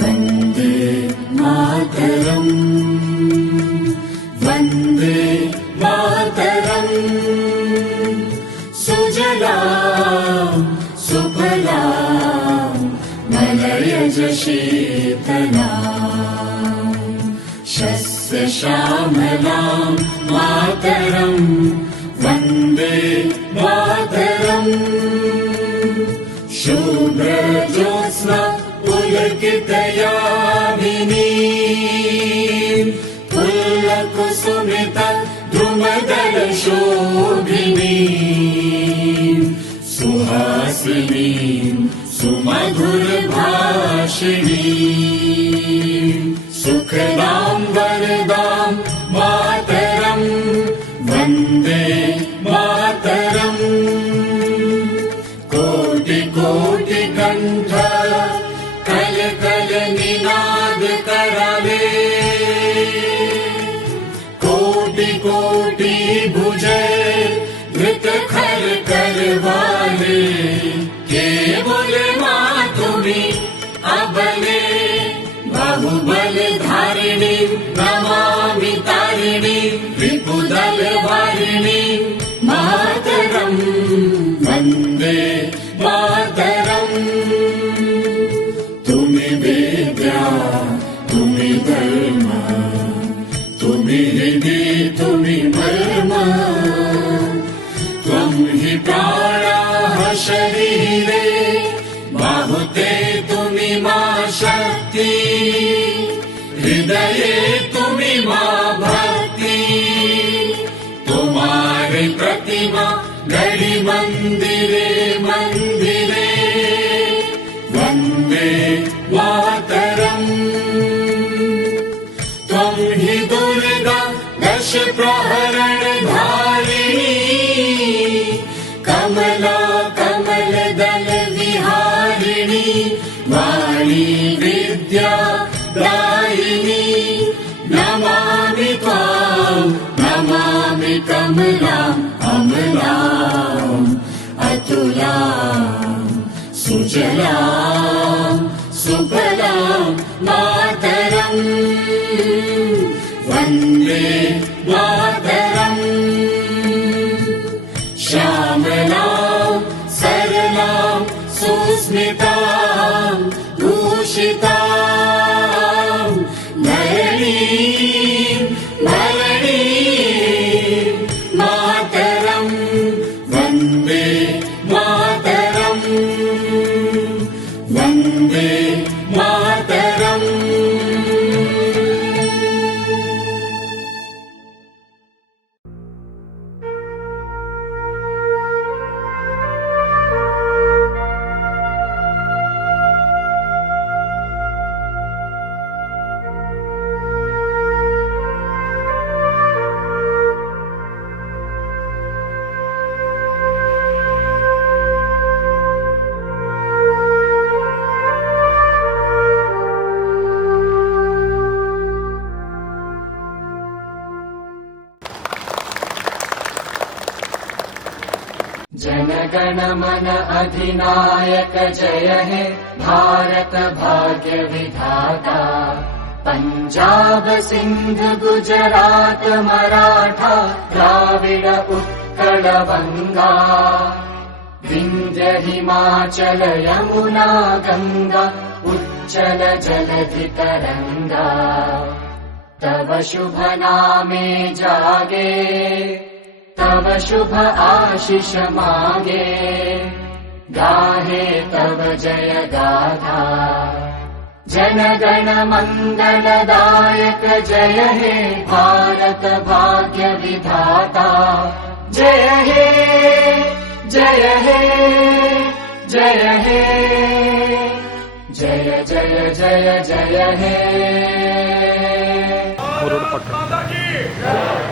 वन्दे मातरम् वन्दे मातरम् सुजलां सुफलां मलयज शीतलां शस्यश्यामलां मातरम् वन्दे मातरम् शुभ्रज्योत्स्ना पुलकितयामिनीं पुल्लकुसुमित द्रुमदलशोभिनीं सुहासिनीं सुमधुरभाषिणीं सुखदां वरदां मातरम् वन्दे मातरम् कोटि कोटि कंठ कल कल निनाद कराले कोटि कोटि भुजे धृत खर करवाले केवल माँ तुम्ही अबले बाहुबल धारिणी नमामि तारिणी रिपुदल वारिणी मातरम् वन्दे मातरम् तुम्ही विद्या तुम्ही धर्म तुम्ही हृदि तुम्ही मर्म त्वं हि प्राणाः शरीरे बाहुते तुम्ही मा शक्ति हृदये तुम्ही मा भक्ति तुम्हारे प्रतिमा गढ़ी मंदिरे मंदिरे वन्दे मातरम् त्वं हि दुर्गा दश प्रहरण धारिणी कमला कमल दल विहारिणी वाणी विद्या दायिनी नमामि त्वां नमामि कमलाम् अमलाम् अतुलाम् सुजलाम् सुफलाम् मातरम् वन्दे मातरम् श्यामलाम् सरलाम् सुस्मिताम् भूषिताम् धरणीम् भरणीम् मातरम् वन्दे मातरम् वन्दे मातरम् जनगण मन अधिनायक जय हे भारत भाग्य विधाता पंजाब सिंध गुजरात मराठा द्राविड उत्कल बंगा विंध्य हिमाचल यमुना गंगा उच्चल जलधि तरंगा तव शुभ नामे जागे तव शुभ आशीष मागे गाहे तव जय गाथा जन गण मंगलदायक जय हे भारत भाग्य विधाता जय हे जय हे जय हे जय जय जय जय हे भारत माता की जय।